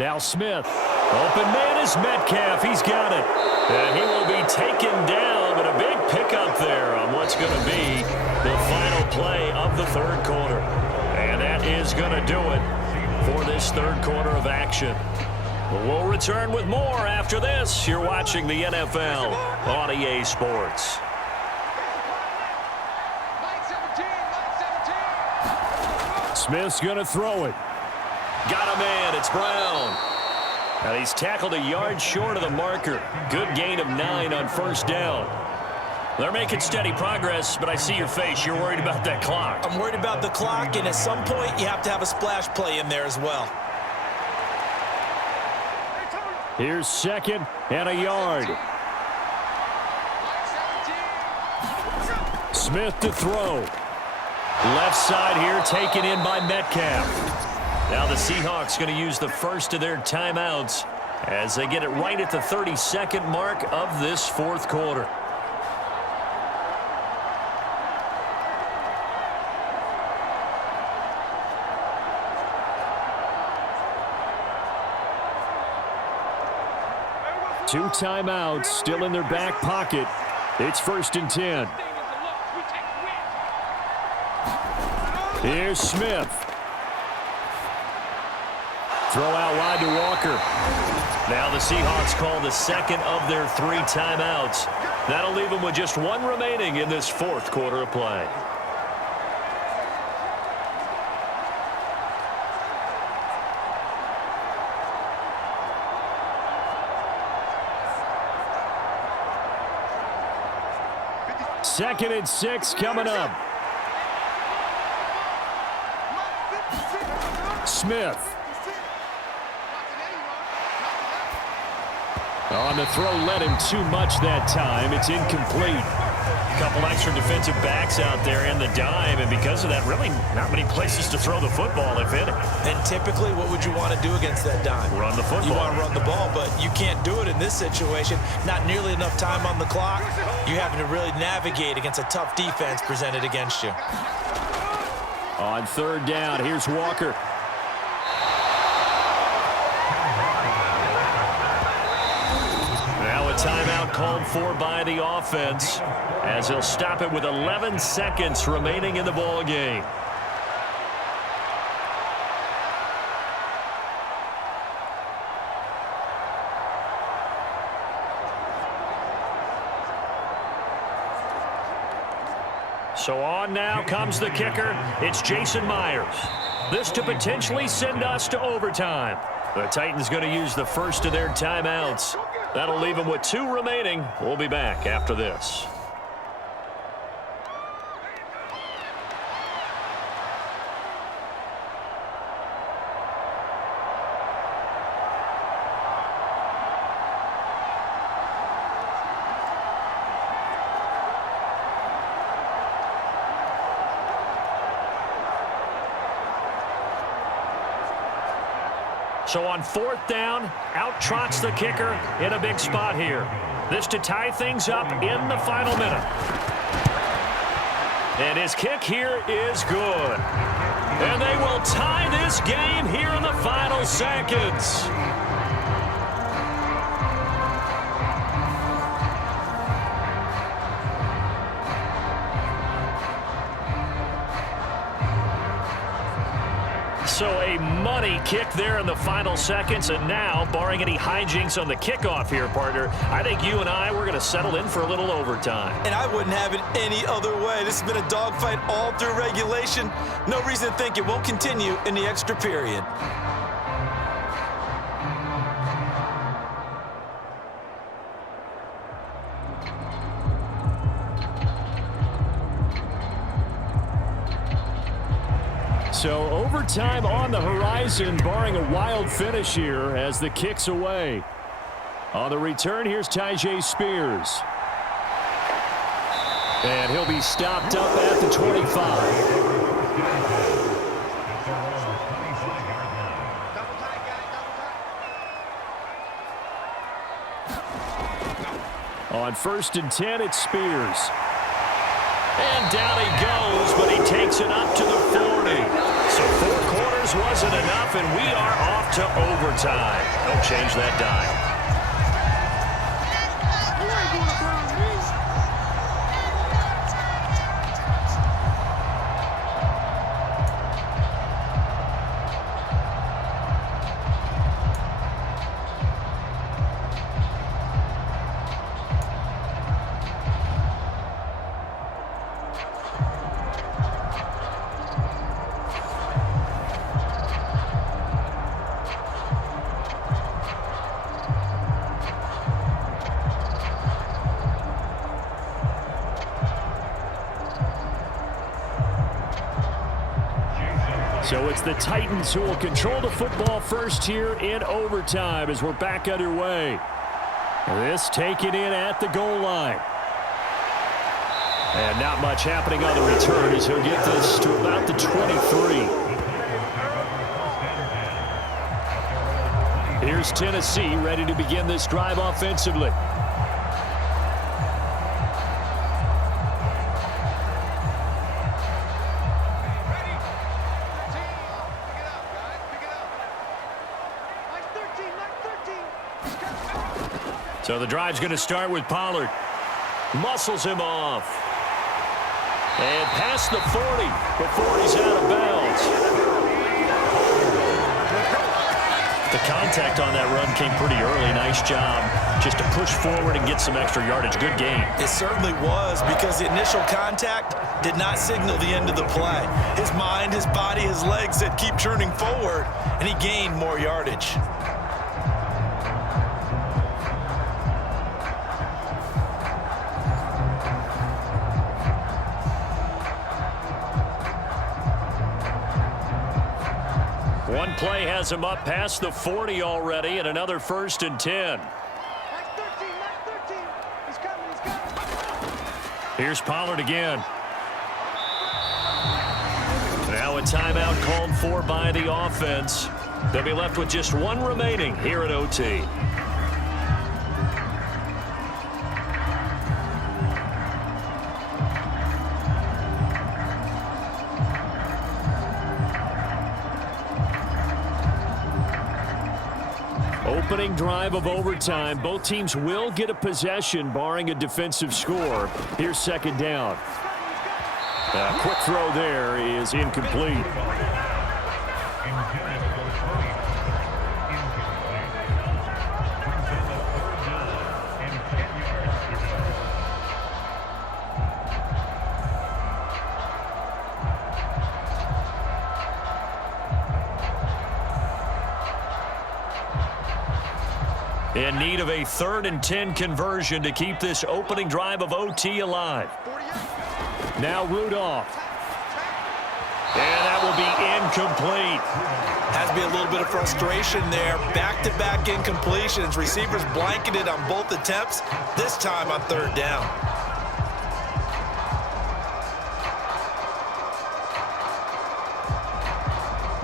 Now Smith. Open man is Metcalf. He's got it. And he will be taken down, but a big pickup there on what's going to be the final play of the third quarter. And that is going to do it for this third quarter of action. We'll return with more after this. You're watching the NFL on EA Sports. Smith's going to throw it. Got a man. It's Brown. And he's tackled a yard short of the marker. Good gain of 9 on first down. They're making steady progress, but I see your face. You're worried about that clock. I'm worried about the clock, and at some point, you have to have a splash play in there as well. Here's second and a yard. Smith to throw. Left side here taken in by Metcalf. Now the Seahawks going to use the first of their timeouts as they get it right at the 32nd mark of this fourth quarter. Two timeouts still in their back pocket. It's 1st and 10. Here's Smith. Throw out wide to Walker. Now the Seahawks call the second of their 3 timeouts. That'll leave them with just 1 remaining in this fourth quarter of play. Second and 6 coming up. Smith. On the throw, led him too much that time. It's incomplete. A couple extra defensive backs out there in the dime, and because of that, really not many places to throw the football, if any. And typically, what would you want to do against that dime? Run the football. You want to run the ball, but you can't do it in this situation. Not nearly enough time on the clock. You're having to really navigate against a tough defense presented against you. On third down, here's Walker. Timeout called for by the offense as he'll stop it with 11 seconds remaining in the ball game. So on now comes the kicker. It's Jason Myers. This to potentially send us to overtime. The Titans going to use the first of their timeouts. That'll leave them with 2 remaining. We'll be back after this. So on 4th down, out trots the kicker in a big spot here. This to tie things up in the final minute. And his kick here is good. And they will tie this game here in the final seconds. So a money kick there in the final seconds, and now, barring any hijinks on the kickoff here, partner, I think you and I, we're going to settle in for a little overtime. And I wouldn't have it any other way. This has been a dogfight all through regulation. No reason to think it won't continue in the extra period. So overtime on the horizon, barring a wild finish here as the kick's away. On the return, here's Tyjae Spears. And he'll be stopped up at the 25. On 1st and 10, it's Spears. And down he goes, but he takes it up to the 40. So 4 quarters wasn't enough, and we are off to overtime. Don't change that dime. So it's the Titans who will control the football first here in overtime as we're back underway. This taken in at the goal line. And not much happening on the return as he'll get this to about the 23. Here's Tennessee ready to begin this drive offensively. So the drive's going to start with Pollard. Muscles him off. And past the 40 before he's out of bounds. The contact on that run came pretty early. Nice job just to push forward and get some extra yardage. Good game. It certainly was, because the initial contact did not signal the end of the play. His mind, his body, his legs said keep churning forward, and he gained more yardage. One play has him up past the 40 already, and another 1st and 10. Here's Pollard again. Now a timeout called for by the offense. They'll be left with just one remaining here at OT. Opening drive of overtime. Both teams will get a possession, barring a defensive score. Here's 2nd down. A quick throw there is incomplete. In need of a 3rd and 10 conversion to keep this opening drive of OT alive. Now Rudolph. And that will be incomplete. Has to be a little bit of frustration there. Back-to-back incompletions. Receivers blanketed on both attempts, this time on 3rd down.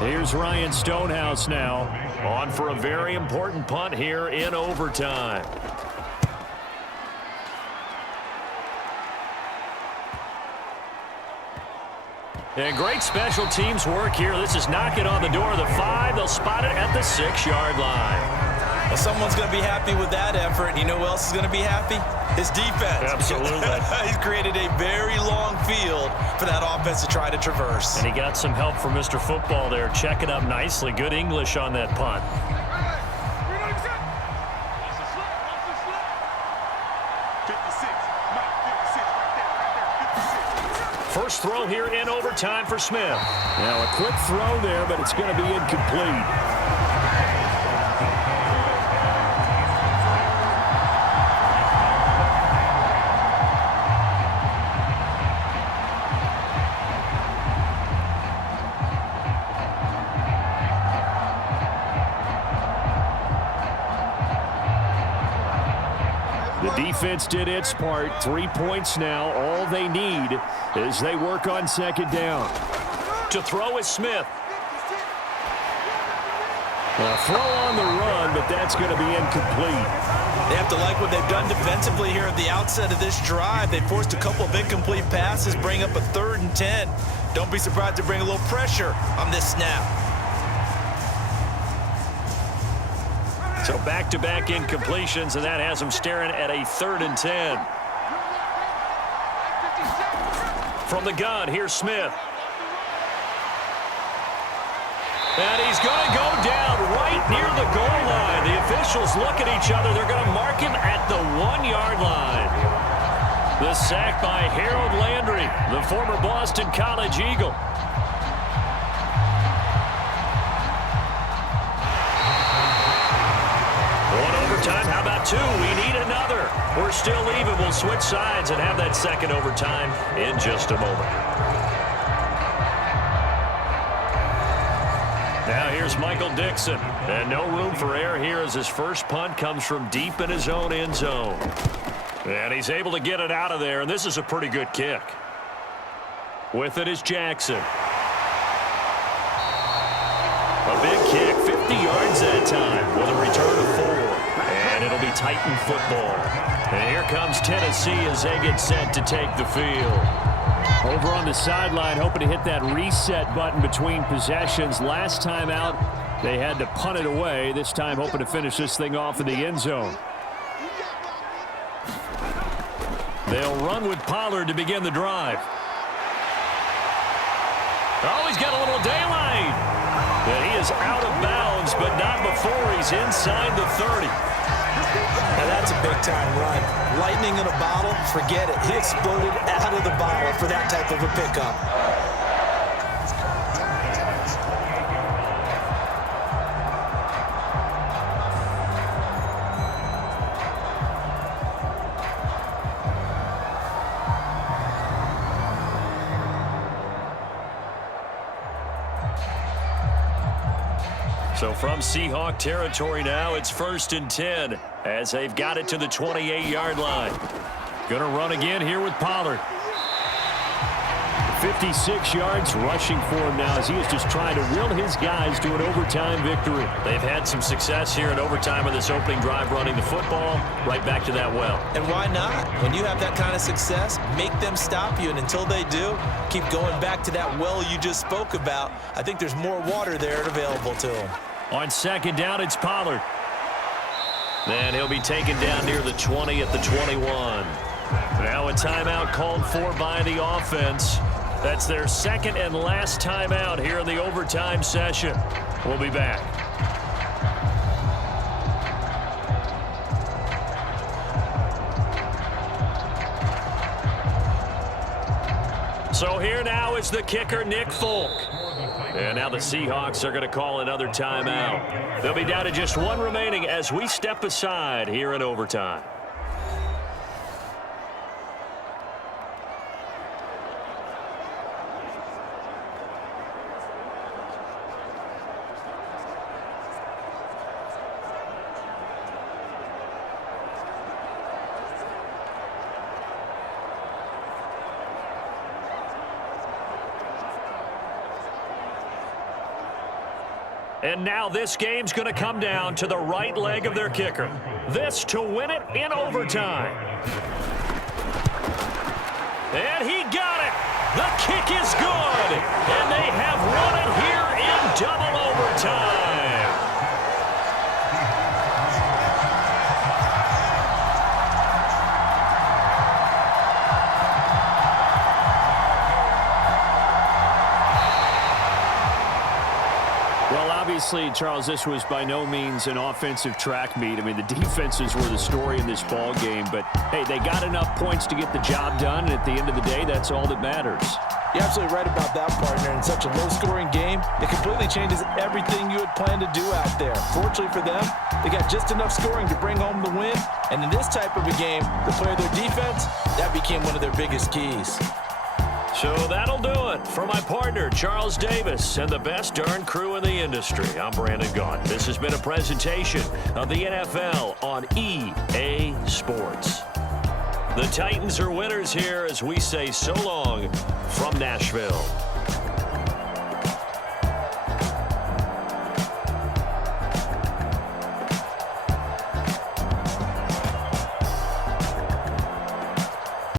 Here's Ryan Stonehouse now, on for a very important punt here in overtime. And great special teams work here. This is knocking on the door of the 5. They'll spot it at the 6-yard line. Well, someone's going to be happy with that effort. You know who else is going to be happy? His defense. Absolutely. He's created a very long field for that offense to try to traverse. And he got some help from Mr. Football there, checking up nicely. Good English on that punt. First throw here in overtime for Smith. Now a quick throw there, but it's going to be incomplete. Defense did its part. 3 points now. All they need as they work on 2nd down. To throw is Smith. A throw on the run, but that's going to be incomplete. They have to like what they've done defensively here at the outset of this drive. They forced a couple of incomplete passes, bring up a 3rd and 10. Don't be surprised to bring a little pressure on this snap. So back-to-back incompletions, and that has him staring at a 3rd and 10. From the gun, here's Smith. And he's going to go down right near the goal line. The officials look at each other. They're going to mark him at the 1-yard line. The sack by Harold Landry, the former Boston College Eagle. One overtime, how about 2? We need another. We're still even. We'll switch sides and have that second overtime in just a moment. Now here's Michael Dixon. And no room for error here as his first punt comes from deep in his own end zone. And he's able to get it out of there, and this is a pretty good kick. With it is Jackson. A big kick, 50 yards that time with a return of 4. And it'll be Titan football. And here comes Tennessee as they get set to take the field. Over on the sideline, hoping to hit that reset button between possessions. Last time out, they had to punt it away. This time, hoping to finish this thing off in the end zone. They'll run with Pollard to begin the drive. Oh, he's got a little daylight. And he is out of bounds, but not before he's inside the 30. Now that's a big-time run. Lightning in a bottle, forget it. He exploded out of the bottle for that type of a pickup. So from Seahawk territory now, it's 1st and 10 as they've got it to the 28-yard line. Going to run again here with Pollard. 56 yards rushing for him now as he is just trying to will his guys to an overtime victory. They've had some success here in overtime of this opening drive running the football right back to that well. And why not? When you have that kind of success, make them stop you. And until they do, keep going back to that well you just spoke about. I think there's more water there available to them. On 2nd down, it's Pollard. Then he'll be taken down near the 20 at the 21. Now a timeout called for by the offense. That's their 2nd and last timeout here in the overtime session. We'll be back. So here now is the kicker, Nick Folk. And now the Seahawks are going to call another timeout. They'll be down to just 1 remaining as we step aside here in overtime. And now this game's going to come down to the right leg of their kicker. This to win it in overtime. And he got it. The kick is good. And they have won it here in double overtime. Obviously, Charles, this was by no means an offensive track meet. I mean, the defenses were the story in this ball game. But, hey, they got enough points to get the job done. And at the end of the day, that's all that matters. You're absolutely right about that, partner. In such a low-scoring game, it completely changes everything you had planned to do out there. Fortunately for them, they got just enough scoring to bring home the win. And in this type of a game, to play their defense, that became one of their biggest keys. So that'll do it for my partner, Charles Davis, and the best darn crew in the industry. I'm Brandon Gaunt. This has been a presentation of the NFL on EA Sports. The Titans are winners here as we say so long from Nashville.